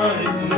I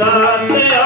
दाते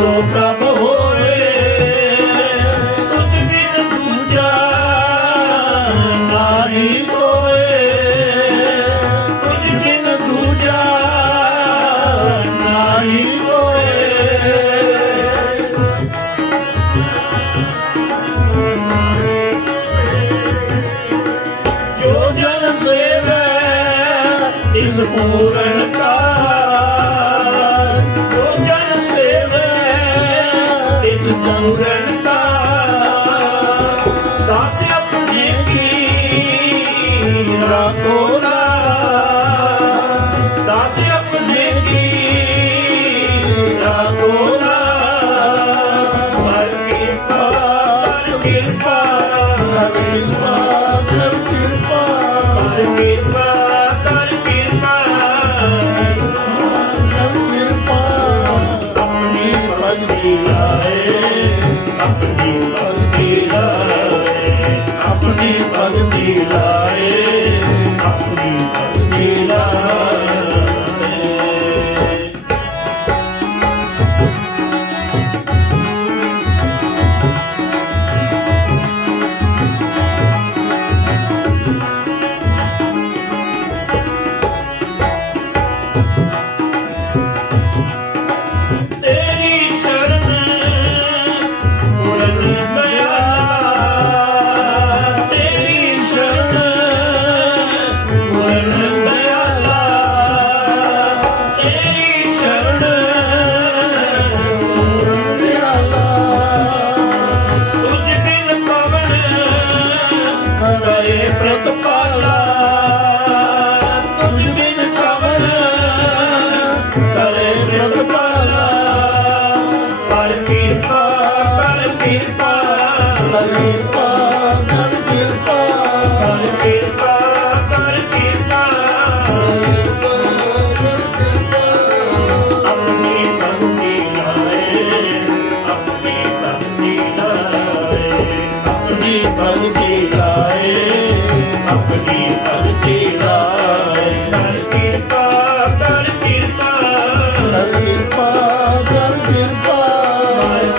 ਸੋ ਪ੍ਰਭ ਹੋਏ। ਤੁਝ ਬਿਨ ਦੂਜਾ ਨਾਹੀ ਕੋਏ ਤੁਝ ਬਿਨ ਦੂਜਾ ਨਾਹੀ ਕੋਏ ਜੋ ਜਨ ਸੇਵੈ, ਤਿਸ ਪੂਰਨ ਪੂਰਨਤਾ ਦਾਸ ਆਪਣੀ ਕਿਰਪਾ ਕਿਰਪਾ ਕਿਰਪਾ।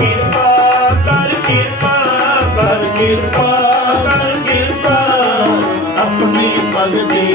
ਕਿਰਪਾ ਕਰ ਕਿਰਪਾ ਕਰ ਕਿਰਪਾ ਕਰ ਕਿਰਪਾ। ਆਪਣੀ ਭਗਤੀ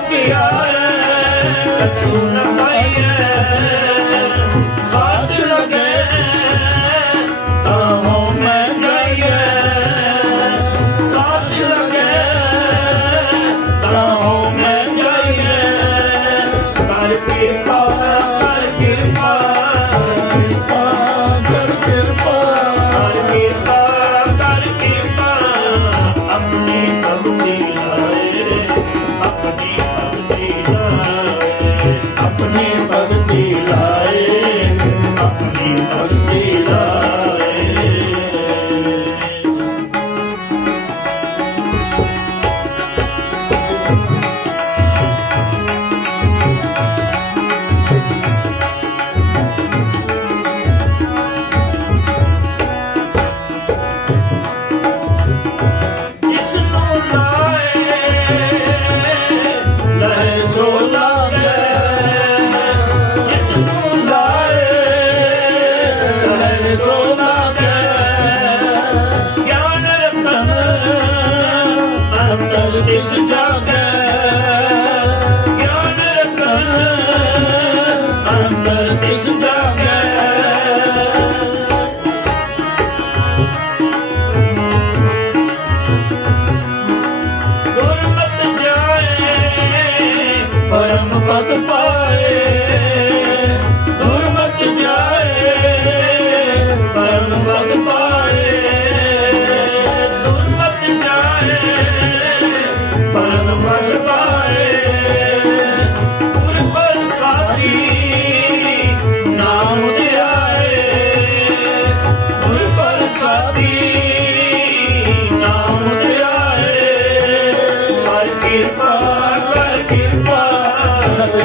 ਗਿਆ ਹੈ। ਕਛੂ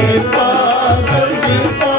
ਕਿਰਪਾ ਕਰ ਕਿਰਪਾ